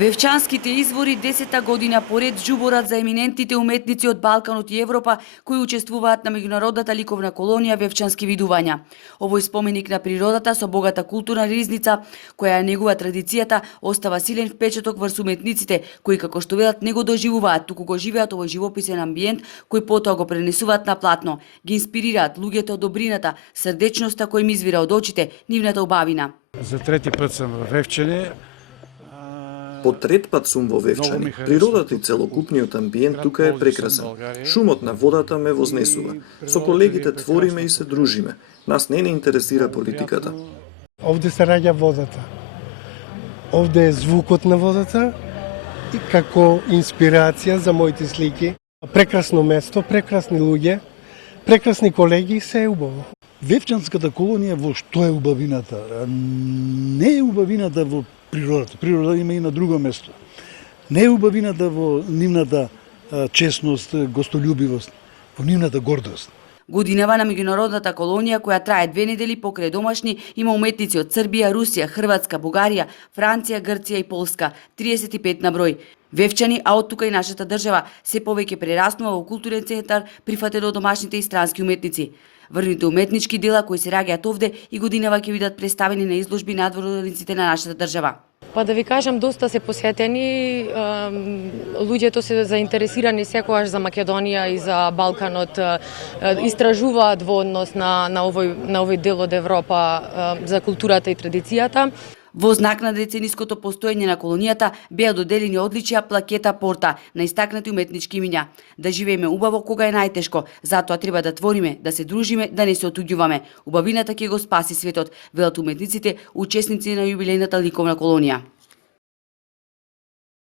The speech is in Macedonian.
Вевчанските извори 10-та година поред џуборат за еминентните уметници од Балканот и Европа кои учествуваат на меѓународната ликовна колонија Вевчански видувања. Овој споменик на природата со богата културна ризница, која ја негува традицијата, остава силен впечаток врз уметниците кои, како што велат, не го доживуваат, туку го живеат овој живописен амбиент кој потоа го пренесуваат на платно. Ги инспирираат луѓето од добрината, срдечноста кој им извира од очите, нивната убавина. За трети пат сум во Вевчани. По трет пат сум во Вевчани. Природата и целокупниот амбиент тука е прекрасен. Шумот на водата ме вознесува. Со колегите твориме и се дружиме. Нас не интересира политиката. Овде се раѓа водата. Овде е звукот на водата и како инспирација за моите слики. Прекрасно место, прекрасни луѓе, прекрасни колеги, се е убаво. Вевчанската колонија во што е убавината? Не е убавината во природата. Природа има и на друго место. Не е убавината во нивната честност, гостолюбивост, во нивната гордост. Годинава на меѓународната колонија, која трае 2 недели покрај домашни, има уметници од Србија, Русија, Хрватска, Бугарија, Франција, Грција и Полска, 35 на број. Вевчани, а од тука и нашата држава, се повеќе прераснува во културен центар, прифатен од домашните и странски уметници. Врвните уметнички дела кои се раѓаат овде и годинава ќе бидат представени на изложби надвор од границите на нашата држава. Па да ви кажам, доста се посетени, луѓето се заинтересирани секогаш за Македонија и за Балканот, истражуваат во однос на овој дел од Европа за културата и традицијата. Во знак на децениското постоење на колонијата беа доделени одличија плакета порта на истакнати уметнички имиња. Да живееме убаво кога е најтешко, затоа треба да твориме, да се дружиме, да не се отуѓуваме. Убавината ќе го спаси светот, велат уметниците, учесници на јубилејната ликовна колонија.